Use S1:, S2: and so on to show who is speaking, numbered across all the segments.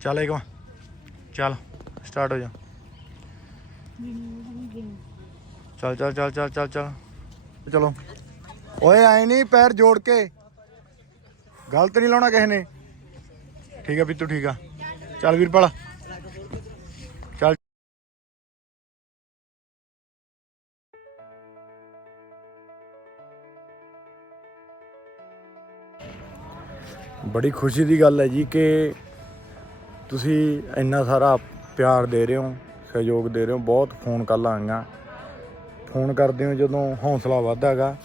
S1: ਚੱਲ ਇੱਕ ਵਾਰ। ਚੱਲ ਸਟਾਰਟ ਹੋ ਜਾ। ਚੱਲ ਚੱਲ ਚੱਲ ਚੱਲ ਚੱਲ ਚੱਲ। ਚਲੋ। ਓਏ ਆਏ ਨਹੀਂ, ਪੈਰ ਜੋੜ ਕੇ। ਗਲਤ ਨਹੀਂ ਲਾਉਣਾ ਕਿਸੇ ਨੇ। ਠੀਕ ਆ ਬਿੱਤੂ, ਠੀਕ ਆ। ਚੱਲ ਵੀਰਪਾਲ ਚੱਲ। ਬੜੀ ਖੁਸ਼ੀ ਦੀ ਗੱਲ ਹੈ ਜੀ ਕਿ ਤੁਸੀਂ ਇੰਨਾ ਸਾਰਾ ਪਿਆਰ ਦੇ ਰਹੇ ਹੋ, ਸਹਿਯੋਗ ਦੇ ਰਹੇ ਹੋ, ਬਹੁਤ ਫੋਨ ਕਾਲਾਂ ਆਈਆਂ। ਫੋਨ ਕਰਦੇ ਹੋ ਜਦੋਂ ਹੌਸਲਾ ਵੱਧਦਾ ਹੈਗਾ।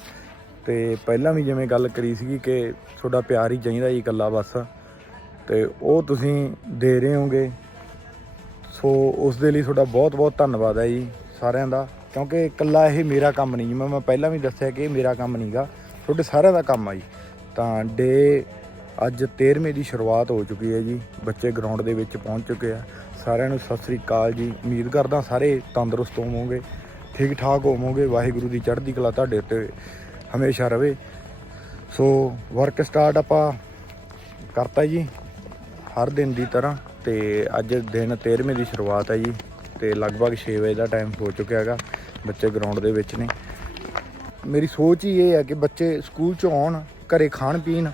S1: ਤੇ ਪਹਿਲਾਂ ਵੀ ਜਿਵੇਂ ਗੱਲ ਕਰੀ ਸੀਗੀ ਕਿ ਤੁਹਾਡਾ ਪਿਆਰ ਹੀ ਚਾਹੀਦਾ ਜੀ ਇਕੱਲਾ ਬਸ। ਤੇ ਉਹ ਤੁਸੀਂ ਦੇ ਰਹੇ ਹੋਗੇ। ਸੋ ਉਸ ਦੇ ਲਈ ਤੁਹਾਡਾ ਬਹੁਤ ਬਹੁਤ ਧੰਨਵਾਦ ਹੈ ਜੀ ਸਾਰਿਆਂ ਦਾ। ਕਿਉਂਕਿ ਇਕੱਲਾ ਇਹ ਮੇਰਾ ਕੰਮ ਨਹੀਂ ਜਿਵੇਂ ਮੈਂ ਪਹਿਲਾਂ ਵੀ ਦੱਸਿਆ ਕਿ ਇਹ ਮੇਰਾ ਕੰਮ ਨਹੀਂਗਾ ਤੁਹਾਡੇ ਸਾਰਿਆਂ ਦਾ ਕੰਮ ਆ ਜੀ। ਤਾਂ ਡੇ ਅੱਜ 13ਵੇਂ ਦੀ ਸ਼ੁਰੂਆਤ ਹੋ ਚੁੱਕੀ ਹੈ ਜੀ। ਬੱਚੇ ਗਰਾਊਂਡ ਦੇ ਵਿੱਚ ਪਹੁੰਚ ਚੁੱਕੇ ਆ। ਸਾਰਿਆਂ ਨੂੰ ਸਤਿ ਸ੍ਰੀ ਅਕਾਲ ਜੀ। ਉਮੀਦ ਕਰਦਾ ਸਾਰੇ ਤੰਦਰੁਸਤ ਹੋਵੋਗੇ ਠੀਕ ਠਾਕ ਹੋਵੋਗੇ। ਵਾਹਿਗੁਰੂ ਦੀ ਚੜ੍ਹਦੀ ਕਲਾ ਤੁਹਾਡੇ ਉੱਤੇ ਹਮੇਸ਼ਾ ਰਵੇ। ਸੋ ਵਰਕ ਸਟਾਰਟ ਆਪਾਂ ਕਰਤਾ ਜੀ, ਹਰ ਦਿਨ ਦੀ ਤਰ੍ਹਾਂ। ਤੇ ਅੱਜ ਦਿਨ 13ਵੇਂ ਦੀ ਸ਼ੁਰੂਆਤ ਹੈ ਜੀ। ਤੇ ਲਗਭਗ 6 ਵਜੇ ਦਾ ਟਾਈਮ ਹੋ ਚੁੱਕਿਆ ਹੈਗਾ, ਬੱਚੇ ਗਰਾਊਂਡ ਦੇ ਵਿੱਚ ਨੇ। ਮੇਰੀ ਸੋਚ ਹੀ ਇਹ ਹੈ ਕਿ ਬੱਚੇ ਸਕੂਲ ਚੋਂ ਆਉਣ, ਘਰੇ ਖਾਣ ਪੀਣ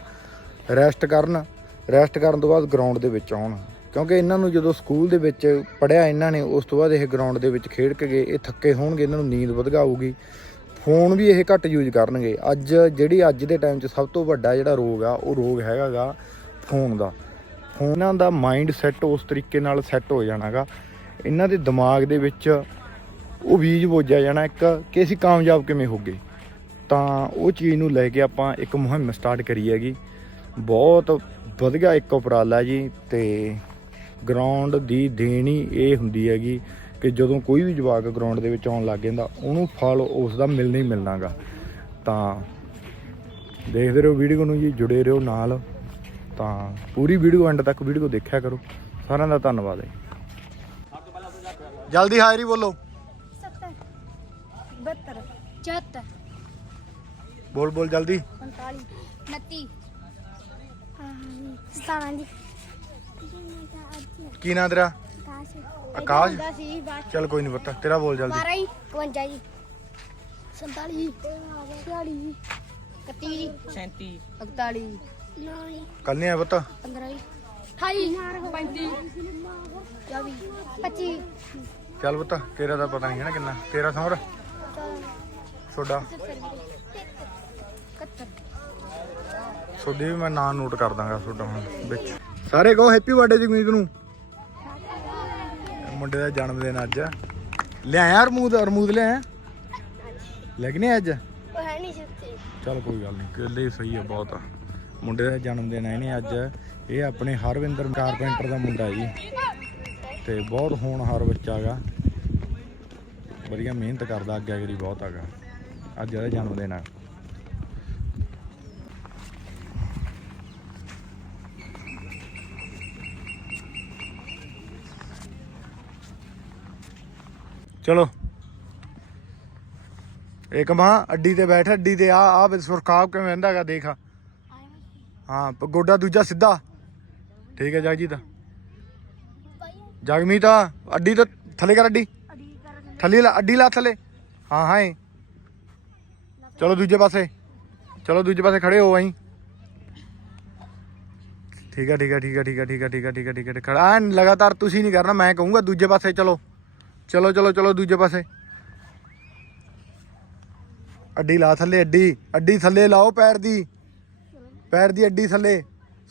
S1: ਰੈਸਟ ਕਰਨ ਰੈਸਟ ਕਰਨ ਤੋਂ ਬਾਅਦ ਗਰਾਊਂਡ ਦੇ ਵਿੱਚ ਆਉਣ। ਕਿਉਂਕਿ ਇਹਨਾਂ ਨੂੰ ਜਦੋਂ ਸਕੂਲ ਦੇ ਵਿੱਚ ਪੜਿਆ ਇਹਨਾਂ ਨੇ, ਉਸ ਤੋਂ ਬਾਅਦ ਇਹ ਗਰਾਊਂਡ ਦੇ ਵਿੱਚ ਖੇਡ ਕੇ ਗਏ, ਇਹ ਥੱਕੇ ਹੋਣਗੇ, ਇਹਨਾਂ ਨੂੰ ਨੀਂਦ ਵਧਗਾਊਗੀ ਫੋਨ ਵੀ ਇਹ ਘੱਟ ਯੂਜ਼ ਕਰਨਗੇ। ਅੱਜ ਜਿਹੜੀ ਅੱਜ ਦੇ ਟਾਈਮ 'ਚ ਸਭ ਤੋਂ ਵੱਡਾ ਜਿਹੜਾ ਰੋਗ ਆ, ਉਹ ਰੋਗ ਹੈਗਾਗਾ ਫੋਨ ਦਾ। ਫੋਨਾਂ ਦਾ ਮਾਈਂਡ ਸੈੱਟ ਉਸ ਤਰੀਕੇ ਨਾਲ ਸੈੱਟ ਹੋ ਜਾਣਾਗਾ ਇਹਨਾਂ ਦੇ ਦਿਮਾਗ ਦੇ ਵਿੱਚ ਉਹ ਬੀਜ ਬੋਜਿਆ ਜਾਣਾ ਇੱਕ ਕਿ ਅਸੀਂ ਕਾਮਯਾਬ ਕਿਵੇਂ ਹੋਗੇ। ਤਾਂ ਉਹ ਚੀਜ਼ ਨੂੰ ਲੈ ਕੇ ਆਪਾਂ ਇੱਕ ਮੁਹਿੰਮ ਸਟਾਰਟ ਕਰੀ ਹੈਗੀ। ਬਹੁਤ ਵਧੀਆ ਇੱਕ ਉਪਰਾਲਾ ਜੀ ਤੇ ਗਰਾਊਂਡ ਦੀ ਦੇਣ ਇਹ ਹੁੰਦੀ ਹੈਗੀ ਕਿ ਜਦੋਂ ਕੋਈ ਵੀ ਜਵਾਕ ਗਰਾਊਂਡ ਦੇ ਵਿੱਚ ਆਉਣ ਲੱਗ ਜਾਂਦਾ ਉਹਨੂੰ ਫਲ ਉਸ ਦਾ ਮਿਲਣਾ ਹੀ ਮਿਲਣਾਗਾ ਤਾਂ ਦੇਖਦੇ ਰਹੋ ਵੀਡੀਓ ਨੂੰ ਜੀ ਜੁੜੇ ਰਹੋ ਨਾਲ। ਤਾਂ ਪੂਰੀ ਵੀਡੀਓ ਐਂਡ ਤੱਕ ਵੀਡੀਓ ਦੇਖਿਆ ਕਰੋ। ਸਾਰਿਆਂ ਦਾ ਧੰਨਵਾਦ ਹੈ। ਜਲਦੀ ਹਾਜ਼ਰੀ ਬੋਲੋ।
S2: ਸੱਤਰ ਬਹੱਤਰ ਚੁਹੱਤਰ।
S1: ਬੋਲ ਬੋਲ ਜਲਦੀ।
S2: 45 29 ਸਤਾਰਾਂ ਜੀ
S1: ਕੀ ਨਾਂ ਤੇਰਾ? ਆਕਾਸ਼?
S2: ਸੀ ਬਾਅਦ
S1: ਚੱਲ ਕੋਈ ਨਹੀਂ ਪਤਾ ਤੇਰਾ ਬੋਲ ਜਲਦੀ।
S2: 12 ਹੀ 52 ਜੀ। 47 46 31
S3: 37
S2: 41 9
S1: ਕੱਲ ਨਹੀਂ ਆਇਆ ਪਤਾ?
S2: 15 28 35 24 25
S1: ਚੱਲ ਪਤਾ ਤੇਰਾ ਤਾਂ ਪਤਾ ਨਹੀਂ ਹੈ ਨਾ ਕਿੰਨਾ। ਤੇਰਾ ਸਮਰ ਤੁਹਾਡਾ ਤੁਹਾਡੀ ਵੀ ਮੈਂ ਨਾਂ ਨੋਟ ਕਰ ਦਾਂਗਾ ਤੁਹਾਡਾ ਹੁਣ ਵਿੱਚ। ਸਾਰੇ ਕਹੋ ਹੈਪੀ ਬਰਥਡੇ ਜਗਮੀਤ ਨੂੰ। ਮੁੰਡੇ ਦਾ ਜਨਮ ਦਿਨ ਅੱਜ ਲਿਆਇਆ ਅਰਮੂਦ ਅਰਮੂਦ ਲਿਆਇਆ? ਲੈ ਕੇ ਨਹੀਂ ਆਇਆ ਅੱਜ?
S2: ਉਹ ਹੈ ਨਹੀਂ ਸਿੱਤੇ
S1: ਚੱਲ ਕੋਈ ਗੱਲ ਨਹੀਂ ਕਿੱਲੇ ਸਹੀ ਆ ਬਹੁਤ। ਆ ਮੁੰਡੇ ਦਾ ਜਨਮ ਦਿਨ ਹੈ ਇਹਨੇ ਅੱਜ। ਇਹ ਆਪਣੇ ਹਰਵਿੰਦਰ ਕਾਰਪੈਂਟਰ ਦਾ ਮੁੰਡਾ ਜੀ। ਤੇ ਬਹੁਤ ਹੋਣਹਾਰ ਬੱਚਾ ਹੈਗਾ ਵਧੀਆ ਮਿਹਨਤ ਕਰਦਾ ਅੱਗੇ ਅਗਰੀ ਬਹੁਤ ਹੈਗਾ ਅੱਜ ਇਹਦਾ ਜਨਮ ਦਿਨ ਆ। ਚਲੋ। ਇੱਕ ਮਾਂ, ਅੱਡੀ ਤੇ ਬੈਠ, ਅੱਡੀ ਤੇ ਆ ਆ ਸੁਰਖਾਬ ਕਿਵੇਂ ਰਹਿੰਦਾਗਾ ਦੇਖ। ਹਾਂ ਗੋਡਾ ਦੂਜਾ ਸਿੱਧਾ। ਠੀਕ ਹੈ, ਜਗਜੀਤ। ਜਗਮੀਤ, ਅੱਡੀ ਤੋਂ ਥੱਲੇ ਕਰ ਅੱਡੀ। ਥੱਲੇ ਲਾ, ਅੱਡੀ ਲਾ ਥੱਲੇ। ਹਾਂ ਹਾਂ ਏ। ਚਲੋ, ਦੂਜੇ ਪਾਸੇ। ਚਲੋ, ਦੂਜੇ ਪਾਸੇ ਖੜੇ ਹੋ ਆਈ ਠੀਕ ਹੈ ਠੀਕ ਹੈ ਠੀਕ ਹੈ ਠੀਕ ਹੈ ਠੀਕ ਹੈ ਠੀਕ ਹੈ ਠੀਕ ਹੈ ਠੀਕ ਹੈ। ਖੜਾ ਐਨ ਲਗਾਤਾਰ ਤੁਸੀਂ ਨਹੀਂ ਕਰਨਾ, ਮੈਂ ਕਹੂੰਗਾ ਦੂਜੇ ਪਾਸੇ, ਚਲੋ। ਚਲੋ ਚਲੋ ਚਲੋ, ਦੂਜੇ ਪਾਸੇ। ਅੱਡੀ ਲਾ ਥੱਲੇ, ਅੱਡੀ। ਅੱਡੀ ਥੱਲੇ ਲਾਓ ਪੈਰ ਦੀ। ਪੈਰ ਦੀ ਅੱਡੀ ਥੱਲੇ।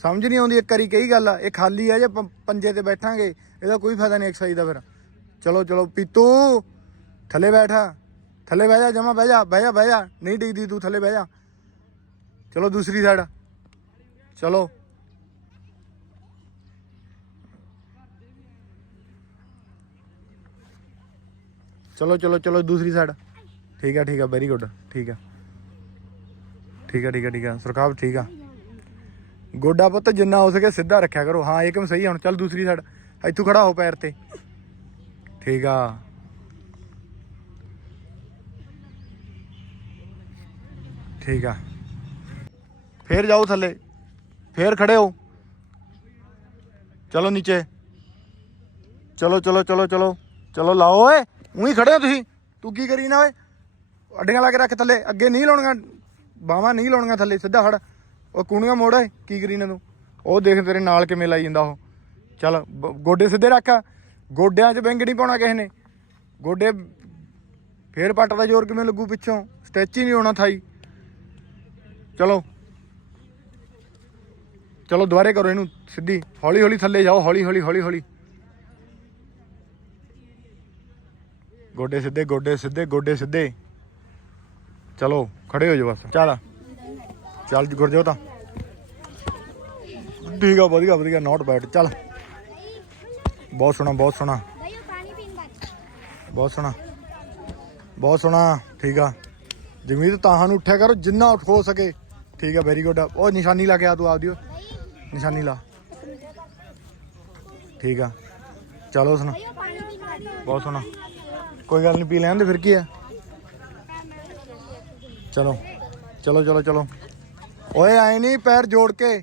S1: ਸਮਝ ਨਹੀਂ ਆਉਂਦੀ ਇੱਕ ਵਾਰੀ ਕਹੀ ਗੱਲ ਆ। ਇਹ ਖਾਲੀ ਆ ਜੇ ਪੰਜੇ ਤੇ ਬੈਠਾਂਗੇ। ਇਹਦਾ ਕੋਈ ਫਾਇਦਾ ਨਹੀਂ ਐਕਸਰਸਾਈਜ਼ ਦਾ ਫਿਰ। ਚਲੋ ਚਲੋ, ਪੀਤੂ, ਥੱਲੇ ਬੈਠਾ ਥੱਲੇ ਬਹਿ ਜਾ, ਜਮਾ ਬਹਿ ਜਾ ਬਹਿ ਜਾ ਬਹਿ ਜਾ। ਨਹੀਂ ਡਿੱਗਦੀ ਤੂੰ, ਥੱਲੇ ਬਹਿ ਜਾ। ਚਲੋ, ਦੂਸਰੀ ਸਾਈਡ ਚਲੋ। ਚਲੋ ਚਲੋ ਚਲੋ, ਦੂਸਰੀ ਸਾਈਡ ਠੀਕ ਆ ਠੀਕ ਆ ਵੈਰੀ ਗੁੱਡ ਠੀਕ ਆ। ਠੀਕ ਆ ਠੀਕ ਆ ਠੀਕ ਆ। ਸੁਰਖਾਬ, ਠੀਕ ਆ। ਗੋਡਾ ਪੁੱਤ, ਜਿੰਨਾ ਹੋ ਸਕੇ ਸਿੱਧਾ ਰੱਖਿਆ ਕਰੋ। ਹਾਂ ਇੱਕਦਮ ਸਹੀ ਹੁਣ ਚੱਲ ਦੂਸਰੀ ਸਾਈਡ ਇੱਥੋਂ ਖੜਾ ਹੋ ਪੈਰ ਤੇ। ਠੀਕ ਆ। ਠੀਕ ਆ। ਫੇਰ ਜਾਓ ਥੱਲੇ। ਫੇਰ ਖੜੇ ਹੋ। ਚਲੋ ਨੀਚੇ। ਚਲੋ ਚਲੋ ਚਲੋ ਚਲੋ। ਚਲੋ, ਲਾਓ ਓਏ। ਉਹੀ ਖੜੇ ਹੋ ਤੁਸੀਂ? ਤੂੰ ਕੀ ਕਰੀ ਨਾ ਓਏ? ਅੱਡੀਆਂ ਲਾ ਕੇ ਰੱਖ ਥੱਲੇ। ਅੱਗੇ ਨਹੀਂ ਲਾਉਣੀਆਂ, ਬਾਹਾਂ ਨਹੀਂ ਲਾਉਣੀਆਂ ਥੱਲੇ, ਸਿੱਧਾ ਖੜ। ਉਹ ਕੂਣੀਆਂ ਮੋੜ ਓਏ, ਕੀ ਕਰੀ ਇਹਨਾਂ ਨੂੰ ਉਹ ਦੇਖ ਤੇਰੇ ਨਾਲ ਕਿਵੇਂ ਲਾਈ ਜਾਂਦਾ ਉਹ। ਚੱਲ ਗੋਡੇ ਸਿੱਧੇ ਰੱਖ। ਗੋਡਿਆਂ 'ਚ ਬੈਂਗ ਨਹੀਂ ਪਾਉਣਾ ਕਿਸੇ ਨੇ। ਗੋਡੇ ਫੇਰ ਪੱਟ ਦਾ ਜ਼ੋਰ ਕਿਵੇਂ ਲੱਗੂ ਪਿੱਛੋਂ? ਸਟੈਚ ਹੀ ਨਹੀਂ ਹੋਣਾ ਥਾਈ। ਚਲੋ। ਚਲੋ, ਦੁਬਾਰੇ ਕਰੋ ਇਹਨੂੰ। ਸਿੱਧੀ ਹੌਲੀ ਹੌਲੀ ਥੱਲੇ ਜਾਓ ਹੌਲੀ ਹੌਲੀ ਹੌਲੀ ਹੌਲੀ ਗੋਡੇ ਸਿੱਧੇ ਗੋਡੇ ਸਿੱਧੇ ਗੋਡੇ ਸਿੱਧੇ। ਚਲੋ, ਖੜੇ ਹੋ ਜਾਓ ਬਸ। ਚੱਲ। ਚੱਲ ਗੁਰਜੋ ਤਾਂ ਠੀਕ ਆ, ਵਧੀਆ ਵਧੀਆ ਨੋਟ ਬੈਡ ਚੱਲ। ਬਹੁਤ ਸੋਹਣਾ ਬਹੁਤ ਸੋਹਣਾ। ਬਹੁਤ ਸੋਹਣਾ। ਬਹੁਤ ਸੋਹਣਾ, ਠੀਕ ਆ। ਜਮੀਤ ਤਾਹਾਂ ਨੂੰ ਉੱਠਿਆ ਕਰੋ, ਜਿੰਨਾ ਉੱਠ ਹੋ ਸਕੇ। ਠੀਕ ਆ ਵੈਰੀ ਗੁੱਡ ਉਹ ਨਿਸ਼ਾਨੀ ਲਾ ਕੇ ਆ ਤੂੰ ਆਪਦੀ ਨਿਸ਼ਾਨੀ ਲਾ। ਠੀਕ ਆ। ਚਲੋ ਸੁਣਾ। ਬਹੁਤ ਸੋਹਣਾ। ਕੋਈ ਗੱਲ ਨਹੀਂ, ਪੀ ਲੈਣ ਦੇ, ਫਿਰ ਕੀ ਆ? ਚਲੋ ਚਲੋ ਚਲੋ ਚਲੋ। ਓਏ, ਆਏ ਨਹੀਂ ਪੈਰ ਜੋੜ ਕੇ।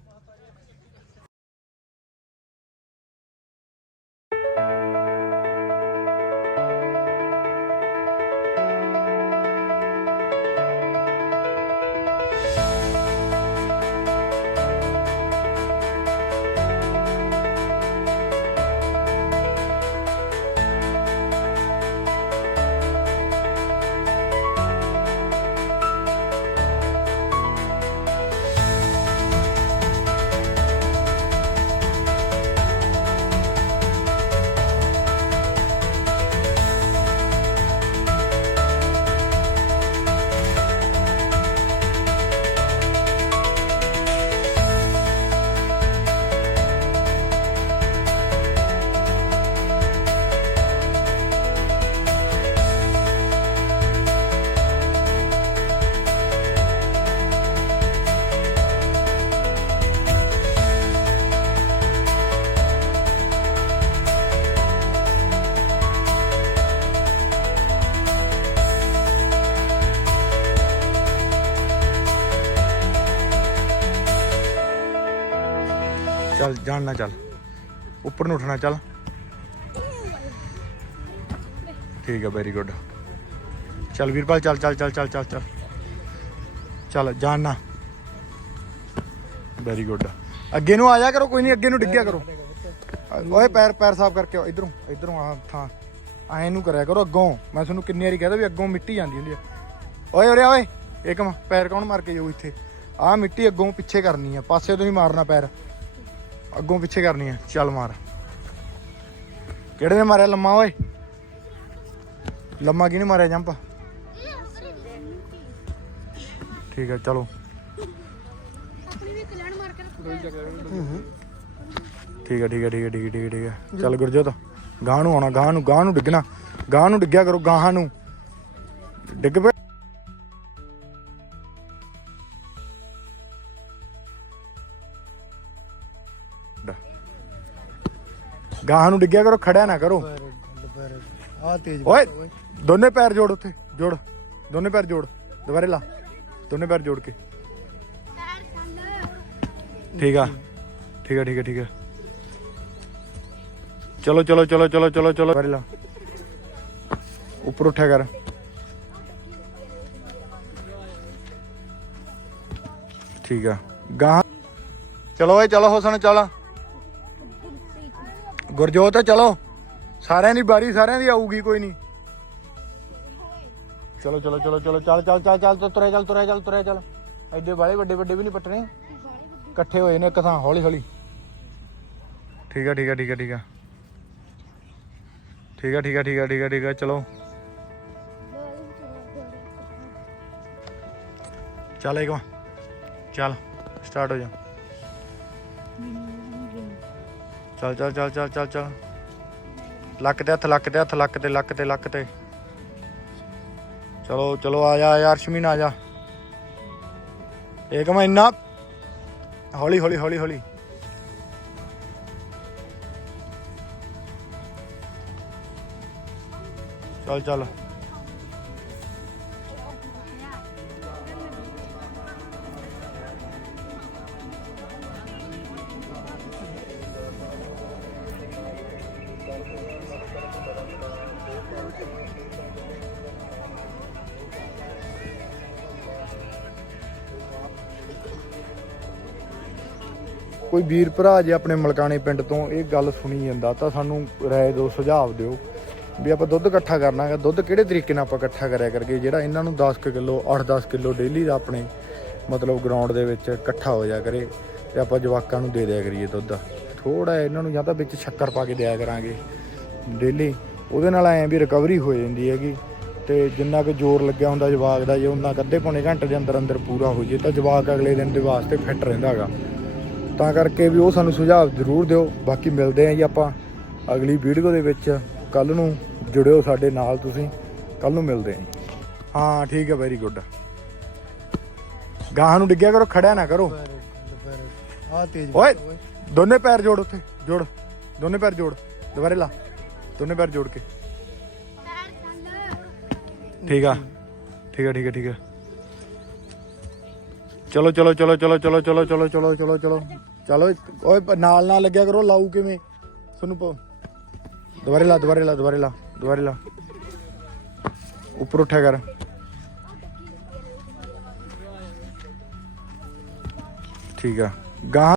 S1: ਚੱਲ, ਜਾਣ ਨਾ ਚੱਲ। ਉੱਪਰ ਨੂੰ ਉੱਠਣਾ, ਚੱਲ। ਠੀਕ ਹੈ ਵੈਰੀ ਗੁੱਡ ਚੱਲ ਵੀਰਪਾਲ, ਚੱਲ ਚੱਲ ਚੱਲ ਚੱਲ ਚੱਲ ਚੱਲ। ਚੱਲ, ਜਾਣ ਨਾ ਵੈਰੀ ਗੁੱਡ ਅੱਗੇ ਨੂੰ ਆ ਜਾ ਕਰੋ, ਕੋਈ ਨਹੀਂ, ਅੱਗੇ ਨੂੰ ਡਿੱਗਿਆ ਕਰੋ। ਓਏ, ਪੈਰ ਪੈਰ ਸਾਫ਼ ਕਰਕੇ ਆਓ। ਇਧਰੋਂ ਇਧਰੋਂ ਆ ਥਾਂ। ਐਂ ਨੂੰ ਕਰਿਆ ਕਰੋ, ਅੱਗੋਂ। ਮੈਂ ਤੁਹਾਨੂੰ ਕਿੰਨੀ ਵਾਰੀ ਕਹਦਾ ਵੀ ਅੱਗੋਂ ਮਿੱਟੀ ਜਾਂਦੀ ਹੁੰਦੀ ਆ। ਓਏ ਓਰੇ ਓਏ। ਇੱਕਮ ਪੈਰ ਕੌਣ ਮਾਰ ਕੇ ਜਾਊ ਇੱਥੇ? ਆ ਮਿੱਟੀ ਅੱਗੋਂ ਪਿੱਛੇ ਕਰਨੀ ਆ। ਪਾਸੇ ਤੋਂ ਨਹੀਂ ਮਾਰਨਾ ਪੈਰ। ਅੱਗੋਂ ਪਿੱਛੇ ਕਰਨੀ ਆ। ਚੱਲ ਮਾਰ। ਕਿਹੜੇ ਨੇ ਮਾਰਿਆ ਲੰਮਾ, ਓਏ? ਲੰਮਾ ਕਿਹਨੇ ਮਾਰਿਆ, ਜੰਪ? ਠੀਕ ਹੈ ਚਲੋ। ਠੀਕ ਹੈ ਠੀਕ ਹੈ ਠੀਕ ਹੈ ਠੀਕ ਹੈ ਠੀਕ ਹੈ ਠੀਕ ਹੈ ਚੱਲ ਗੁਰਜੋਤ ਗਾਂ ਨੂੰ ਆਉਣਾ ਗਾਂ ਨੂੰ ਗਾਂ ਨੂੰ ਡਿੱਗਣਾ। ਗਾਂ ਨੂੰ ਡਿੱਗਿਆ ਕਰੋ, ਗਾਹਾਂ ਨੂੰ। ਡਿੱਗ ਪਏ? ਗਾਹਾਂ ਨੂੰ ਡਿੱਗਿਆ ਕਰੋ ਖੜਿਆ ਨਾ ਕਰੋ।
S3: ਆ ਤੇਜ਼
S1: ਓਏ ਦੋਨੇ ਪੈਰ ਜੋੜ ਉੱਥੇ ਜੋੜ। ਦੋਨੇ ਪੈਰ ਜੋੜ ਦੁਬਾਰੇ ਲਾ। ਦੋਨੇ ਪੈਰ ਜੋੜ ਕੇ। ਠੀਕ ਆ। ਠੀਕ ਆ ਠੀਕ ਆ ਠੀਕ ਆ। ਚਲੋ ਚਲੋ ਚਲੋ ਚਲੋ ਚਲੋ ਚਲੋ। ਦੁਬਾਰੇ ਲਾ। ਉੱਪਰ ਉੱਠਿਆ ਕਰ। ਠੀਕ ਆ। ਗਾਂ ਚਲੋ ਓਏ ਚਲੋ ਹੁਸਨ ਚੱਲ। ਗੁਰਜੋਤ, ਚਲੋ। ਸਾਰਿਆਂ ਦੀ ਬਾਰੀ ਸਾਰਿਆਂ ਦੀ ਆਊਗੀ, ਕੋਈ ਨਹੀਂ। ਚਲੋ ਚਲੋ ਚਲੋ ਚਲੋ, ਚੱਲ ਚੱਲ ਚੱਲ ਚੱਲ ਤੁਰਿਆ ਚੱਲ ਤੁਰਿਆ ਚੱਲ ਤੁਰਿਆ ਚੱਲ। ਐਡੇ ਬਾਲੇ ਵੱਡੇ ਵੱਡੇ ਵੀ ਨਹੀਂ ਪੱਟਣੇ। ਇਕੱਠੇ ਹੋਏ ਨੇ ਇੱਕ ਥਾਂ, ਹੌਲੀ ਹੌਲੀ। ਠੀਕ ਆ ਠੀਕ ਆ ਠੀਕ ਆ ਠੀਕ ਆ। ਠੀਕ ਆ ਠੀਕ ਆ ਠੀਕ ਆ ਠੀਕ ਆ ਠੀਕ ਆ, ਚਲੋ। ਚੱਲ, ਇੱਕ ਵਾਰ। ਚੱਲ ਸਟਾਰਟ ਹੋ ਜਾ। ਚੱਲ ਚੱਲ ਚੱਲ ਚੱਲ ਚੱਲ ਚੱਲ। ਲੱਕ ਤੇ ਹੱਥ, ਲੱਕ ਤੇ ਹੱਥ, ਲੱਕ ਤੇ ਲੱਕ ਤੇ ਲੱਕ ਤੇ ਚਲੋ ਚਲੋ, ਆ ਜਾ ਯਾਰ ਅਰਸ਼ਮੀਨ ਆ ਜਾ। ਏਕਮ ਇੰਨਾ। ਹੌਲੀ ਹੌਲੀ ਹੌਲੀ ਹੌਲੀ। ਚੱਲ ਚੱਲ। ਕੋਈ ਵੀਰ ਭਰਾ ਜੇ ਆਪਣੇ ਮਲਕਾਣੇ ਪਿੰਡ ਤੋਂ ਇਹ ਗੱਲ ਸੁਣੀ ਜਾਂਦਾ ਤਾਂ ਸਾਨੂੰ ਰਾਏ ਦਿਓ, ਸੁਝਾਅ ਦਿਓ ਵੀ ਆਪਾਂ ਦੁੱਧ ਇਕੱਠਾ ਕਰਨਾਗਾ। ਦੁੱਧ ਕਿਹੜੇ ਤਰੀਕੇ ਨਾਲ ਆਪਾਂ ਇਕੱਠਾ ਕਰਿਆ ਕਰਕੇ ਜਿਹੜਾ ਇਹਨਾਂ ਨੂੰ 10 ਕਿਲੋ 8-10 ਕਿਲੋ ਡੇਲੀ ਦਾ ਆਪਣੇ ਮਤਲਬ ਗਰਾਊਂਡ ਦੇ ਵਿੱਚ ਇਕੱਠਾ ਹੋ ਜਾ ਕਰੇ ਤੇ ਆਪਾਂ ਜਵਾਕਾਂ ਨੂੰ ਦੇ ਦਿਆ ਕਰੀਏ ਦੁੱਧ। ਥੋੜਾ ਇਹਨਾਂ ਨੂੰ ਜਾਂ ਤਾਂ ਵਿੱਚ ਸ਼ੱਕਰ ਪਾ ਕੇ ਦਿਆ ਕਰਾਂਗੇ। ਡੇਲੀ ਉਹਦੇ ਨਾਲ ਐਂ ਵੀ ਰਿਕਵਰੀ ਹੋ ਜਾਂਦੀ ਹੈਗੀ ਤੇ ਜਿੰਨਾ ਕੁ ਜ਼ੋਰ ਲੱਗਿਆ ਹੁੰਦਾ ਜਵਾਕ ਦਾ ਜੇ ਉਹਨਾਂ ਅੱਧੇ ਪੌਣੇ ਘੰਟੇ ਦੇ ਅੰਦਰ ਅੰਦਰ ਪੂਰਾ ਹੋ ਜੇ ਤਾਂ ਜਵਾਕ ਅਗਲੇ ਦਿਨ ਦੇ ਵਾਸਤੇ ਫਿੱਟ ਰਹਿੰਦਾ ਹੈਗਾ। ਤਾਂ ਕਰਕੇ ਵੀ ਉਹ ਸਾਨੂੰ ਸੁਝਾਅ ਜ਼ਰੂਰ ਦਿਓ। ਬਾਕੀ ਮਿਲਦੇ ਆਂ ਜੀ ਆਪਾਂ ਅਗਲੀ ਵੀਡੀਓ ਦੇ ਵਿੱਚ। ਕੱਲ ਨੂੰ ਜੁੜਿਓ ਸਾਡੇ ਨਾਲ ਤੁਸੀਂ। ਕੱਲ ਨੂੰ ਮਿਲਦੇ ਆਂ। ਹਾਂ ਠੀਕ ਹੈ ਵੈਰੀ ਗੁੱਡ ਗਾਹਾਂ ਨੂੰ ਡਿੱਗਿਆ ਕਰੋ ਖੜਿਆ ਨਾ ਕਰੋ।
S3: ਆ ਤੇਜ਼
S1: ਓਏ। ਦੋਨੇ ਪੈਰ ਜੋੜ ਉੱਥੇ ਜੋੜ। ਦੋਨੇ ਪੈਰ ਜੋੜ। ਦੁਬਾਰੇ ਲਾ। ਦੋਨੇ ਪੈਰ ਜੋੜ ਕੇ ਠੀਕ ਆ ਠੀਕ ਆ ਠੀਕ ਆ ਠੀਕ ਆ ਚਲੋ ਚਲੋ ਚਲੋ ਚਲੋ ਚਲੋ ਚਲੋ ਚਲੋ ਚਲੋ ਚਲੋ ਚਲੋ ਚਲੋ ਓਏ ਪ- ਨਾਲ ਨਾਲ ਲੱਗਿਆ ਕਰੋ ਲਾਊ ਕਿਵੇਂ ਤੁਹਾਨੂੰ ਪ- ਦੁਬਾਰੇ ਲਾ ਦੁਬਾਰੇ ਲਾ ਦੁਬਾਰੇ ਲਾ ਦੁਬਾਰੇ ਲਾ ਉੱਪਰ ਉੱਠਿਆ ਕਰ ਠੀਕ ਆ ਗਾਹਾਂ